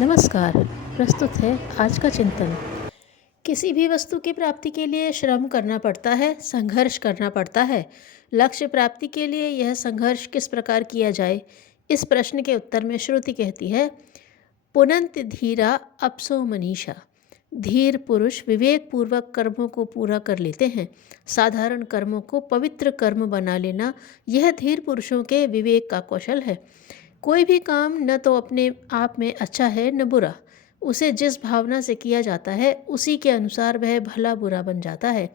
नमस्कार। प्रस्तुत है आज का चिंतन। किसी भी वस्तु की प्राप्ति के लिए श्रम करना पड़ता है, संघर्ष करना पड़ता है। लक्ष्य प्राप्ति के लिए यह संघर्ष किस प्रकार किया जाए, इस प्रश्न के उत्तर में श्रुति कहती है, पुनन्ति धीरा अप्सो मनीषा। धीर पुरुष विवेक पूर्वक कर्मों को पूरा कर लेते हैं। साधारण कर्मों को पवित्र कर्म बना लेना, यह धीर पुरुषों के विवेक का कौशल है। कोई भी काम न तो अपने आप में अच्छा है न बुरा, उसे जिस भावना से किया जाता है उसी के अनुसार वह भला बुरा बन जाता है।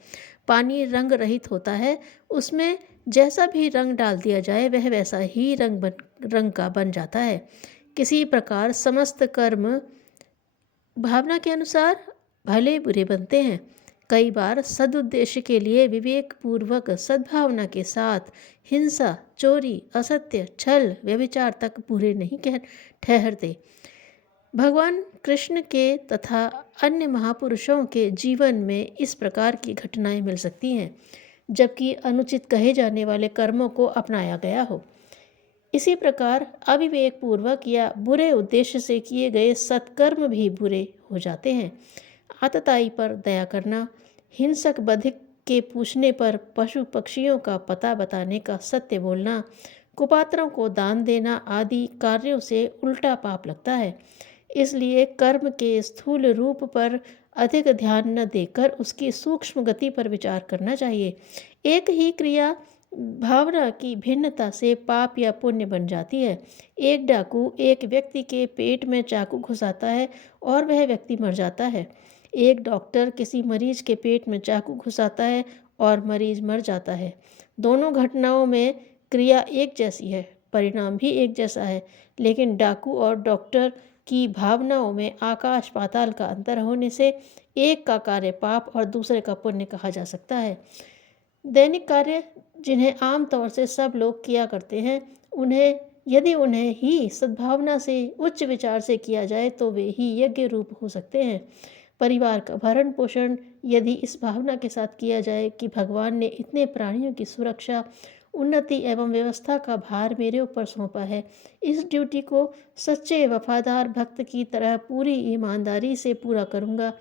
पानी रंग रहित होता है, उसमें जैसा भी रंग डाल दिया जाए वह वैसा ही रंग का बन जाता है। किसी प्रकार समस्त कर्म भावना के अनुसार भले बुरे बनते हैं। कई बार सदुद्देश्य के लिए विवेक पूर्वक सद्भावना के साथ हिंसा, चोरी, असत्य, छल, व्यभिचार तक बुरे नहीं ठहरते। भगवान कृष्ण के तथा अन्य महापुरुषों के जीवन में इस प्रकार की घटनाएं मिल सकती हैं, जबकि अनुचित कहे जाने वाले कर्मों को अपनाया गया हो। इसी प्रकार अविवेक पूर्वक या बुरे उद्देश्य से किए गए सत्कर्म भी बुरे हो जाते हैं। आतताई पर दया करना, हिंसक बधिक के पूछने पर पशु पक्षियों का पता बताने का सत्य बोलना, कुपात्रों को दान देना आदि कार्यों से उल्टा पाप लगता है। इसलिए कर्म के स्थूल रूप पर अधिक ध्यान न देकर उसकी सूक्ष्म गति पर विचार करना चाहिए। एक ही क्रिया भावना की भिन्नता से पाप या पुण्य बन जाती है। एक डाकू एक व्यक्ति के पेट में चाकू घुसाता है और वह व्यक्ति मर जाता है। एक डॉक्टर किसी मरीज के पेट में चाकू घुसाता है और मरीज मर जाता है। दोनों घटनाओं में क्रिया एक जैसी है, परिणाम भी एक जैसा है, लेकिन डाकू और डॉक्टर की भावनाओं में आकाश पाताल का अंतर होने से एक का कार्य पाप और दूसरे का पुण्य कहा जा सकता है। दैनिक कार्य जिन्हें आमतौर से सब लोग किया करते हैं, यदि उन्हें ही सद्भावना से उच्च विचार से किया जाए तो वे ही यज्ञ रूप हो सकते हैं। परिवार का भरण पोषण यदि इस भावना के साथ किया जाए कि भगवान ने इतने प्राणियों की सुरक्षा, उन्नति एवं व्यवस्था का भार मेरे ऊपर सौंपा है, इस ड्यूटी को सच्चे वफादार भक्त की तरह पूरी ईमानदारी से पूरा करूँगा।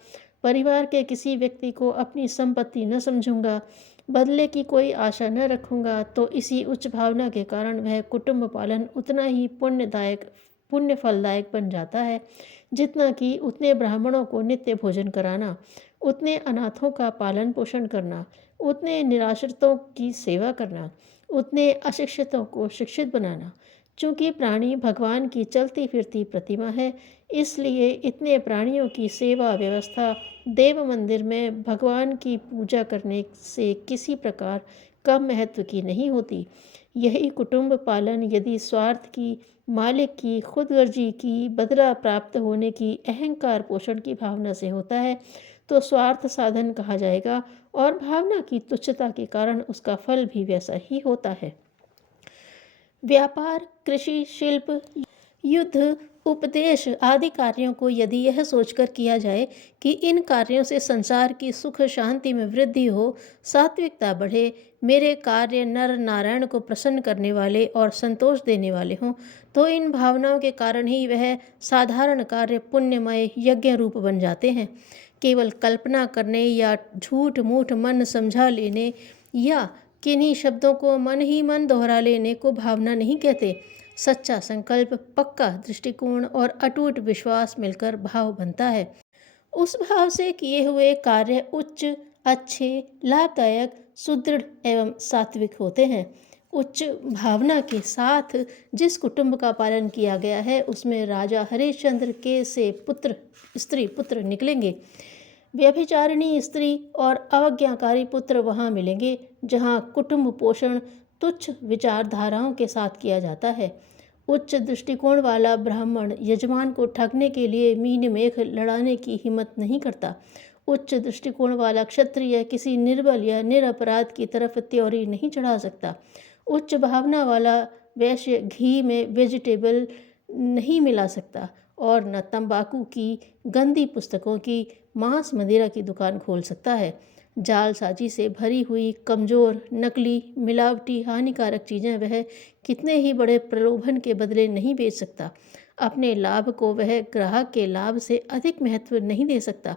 परिवार के किसी व्यक्ति को अपनी संपत्ति न समझूंगा, बदले की कोई आशा न रखूंगा, तो इसी उच्च भावना के कारण वह कुटुंब पालन उतना ही पुण्य फलदायक बन जाता है जितना कि उतने ब्राह्मणों को नित्य भोजन कराना, उतने अनाथों का पालन पोषण करना, उतने निराश्रितों की सेवा करना, उतने अशिक्षितों को शिक्षित बनाना। चूँकि प्राणी भगवान की चलती फिरती प्रतिमा है, इसलिए इतने प्राणियों की सेवा व्यवस्था देव मंदिर में भगवान की पूजा करने से किसी प्रकार कम महत्व की नहीं होती। यही कुटुंब पालन यदि स्वार्थ की, मालिक की, खुदगर्जी की, बदला प्राप्त होने की, अहंकार पोषण की भावना से होता है तो स्वार्थ साधन कहा जाएगा और भावना की तुच्छता के कारण उसका फल भी वैसा ही होता है। व्यापार, कृषि, शिल्प, युद्ध, उपदेश आदि कार्यों को यदि यह सोचकर किया जाए कि इन कार्यों से संसार की सुख शांति में वृद्धि हो, सात्विकता बढ़े, मेरे कार्य नर नारायण को प्रसन्न करने वाले और संतोष देने वाले हों, तो इन भावनाओं के कारण ही वह साधारण कार्य पुण्यमय यज्ञ रूप बन जाते हैं। केवल कल्पना करने या झूठ मूठ मन समझा लेने या किन्हीं शब्दों को मन ही मन दोहरा लेने को भावना नहीं कहते। सच्चा संकल्प, पक्का दृष्टिकोण और अटूट विश्वास मिलकर भाव बनता है। उस भाव से किए हुए कार्य उच्च, अच्छे, लाभदायक, सुदृढ़ एवं सात्विक होते हैं। उच्च भावना के साथ जिस कुटुंब का पालन किया गया है उसमें राजा हरिश्चंद्र के से स्त्री पुत्र निकलेंगे। व्यभिचारिणी स्त्री और अवज्ञाकारी पुत्र वहाँ मिलेंगे जहाँ कुटुंब पोषण तुच्छ विचारधाराओं के साथ किया जाता है। उच्च दृष्टिकोण वाला ब्राह्मण यजमान को ठगने के लिए मीन मेख लड़ाने की हिम्मत नहीं करता। उच्च दृष्टिकोण वाला क्षत्रिय किसी निर्बल या निरपराध की तरफ त्योरी नहीं चढ़ा सकता। उच्च भावना वाला वैश्य घी में वेजिटेबल नहीं मिला सकता और न तंबाकू की, गंदी पुस्तकों की, मांस मदिरा की दुकान खोल सकता है। जालसाजी से भरी हुई, कमज़ोर, नकली, मिलावटी, हानिकारक चीज़ें वह कितने ही बड़े प्रलोभन के बदले नहीं बेच सकता। अपने लाभ को वह ग्राहक के लाभ से अधिक महत्व नहीं दे सकता।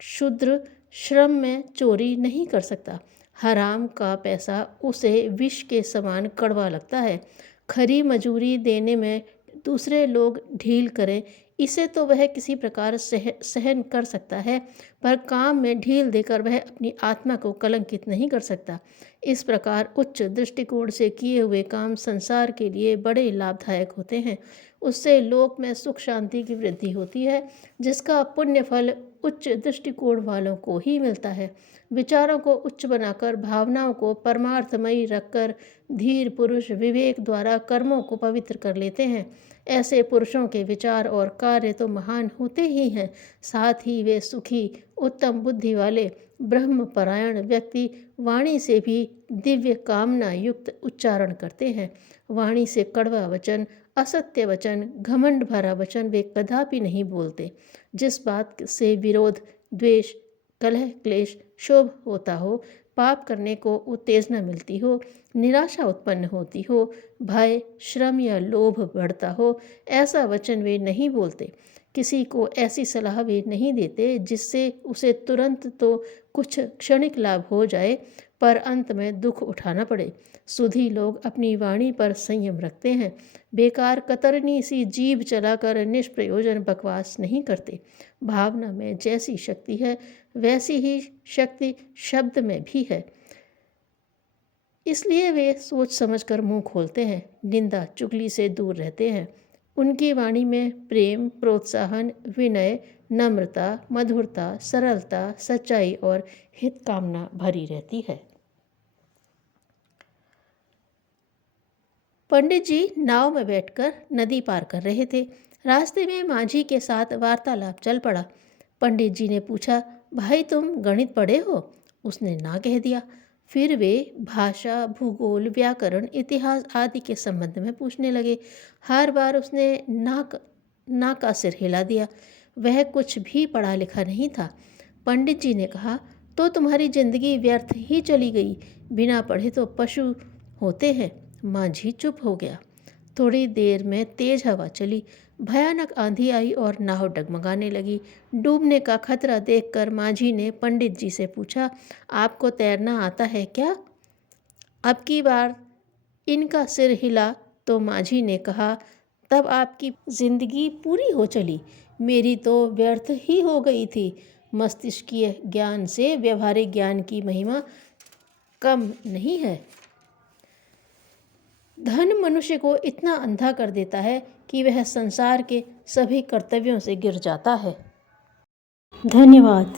शूद्र श्रम में चोरी नहीं कर सकता। हराम का पैसा उसे विष के समान कड़वा लगता है। खरी मजूरी देने में दूसरे लोग ढील करें, इसे तो वह किसी प्रकार सहन कर सकता है, पर काम में ढील देकर वह अपनी आत्मा को कलंकित नहीं कर सकता। इस प्रकार उच्च दृष्टिकोण से किए हुए काम संसार के लिए बड़े लाभदायक होते हैं। उससे लोक में सुख शांति की वृद्धि होती है, जिसका पुण्य फल उच्च दृष्टिकोण वालों को ही मिलता है। विचारों को उच्च बनाकर, भावनाओं को परमार्थमयी रखकर धीर पुरुष विवेक द्वारा कर्मों को पवित्र कर लेते हैं। ऐसे पुरुषों के विचार और कार्य तो महान होते ही हैं, साथ ही वे सुखी, उत्तम बुद्धि वाले, ब्रह्मपरायण व्यक्ति वाणी से भी दिव्य कामना युक्त उच्चारण करते हैं। वाणी से कड़वा वचन, असत्य वचन, घमंड भरा वचन वे कदापि नहीं बोलते। जिस बात से विरोध, द्वेष, कलह, क्लेश, क्षोभ होता हो, पाप करने को उत्तेजना मिलती हो, निराशा उत्पन्न होती हो, भय, श्रम या लोभ बढ़ता हो, ऐसा वचन वे नहीं बोलते। किसी को ऐसी सलाह वे नहीं देते जिससे उसे तुरंत तो कुछ क्षणिक लाभ हो जाए, पर अंत में दुख उठाना पड़े। सुधी लोग अपनी वाणी पर संयम रखते हैं। बेकार कतरनी सी जीभ चलाकर निष्प्रयोजन बकवास नहीं करते। भावना में जैसी शक्ति है, वैसी ही शक्ति शब्द में भी है, इसलिए वे सोच समझकर मुंह खोलते हैं, निंदा चुगली से दूर रहते हैं। उनकी वाणी में प्रेम, प्रोत्साहन, विनय, नम्रता, मधुरता, सरलता, सच्चाई और हित कामना भरी रहती है। पंडित जी नाव में बैठकर नदी पार कर रहे थे। रास्ते में माझी के साथ वार्तालाप चल पड़ा। पंडित जी ने पूछा, भाई तुम गणित पढ़े हो? उसने ना कह दिया। फिर वे भाषा, भूगोल, व्याकरण, इतिहास आदि के संबंध में पूछने लगे। हर बार उसने ना का सिर हिला दिया। वह कुछ भी पढ़ा लिखा नहीं था। पंडित जी ने कहा, तो तुम्हारी जिंदगी व्यर्थ ही चली गई। बिना पढ़े तो पशु होते हैं। माझी चुप हो गया। थोड़ी देर में तेज हवा चली, भयानक आंधी आई और नाव डगमगाने लगी। डूबने का खतरा देखकर माझी ने पंडित जी से पूछा, आपको तैरना आता है क्या? अब की बार इनका सिर हिला तो माझी ने कहा, तब आपकी जिंदगी पूरी हो चली, मेरी तो व्यर्थ ही हो गई थी। मस्तिष्कीय ज्ञान से व्यवहारिक ज्ञान की महिमा कम नहीं है। धन मनुष्य को इतना अंधा कर देता है कि वह संसार के सभी कर्तव्यों से गिर जाता है। धन्यवाद।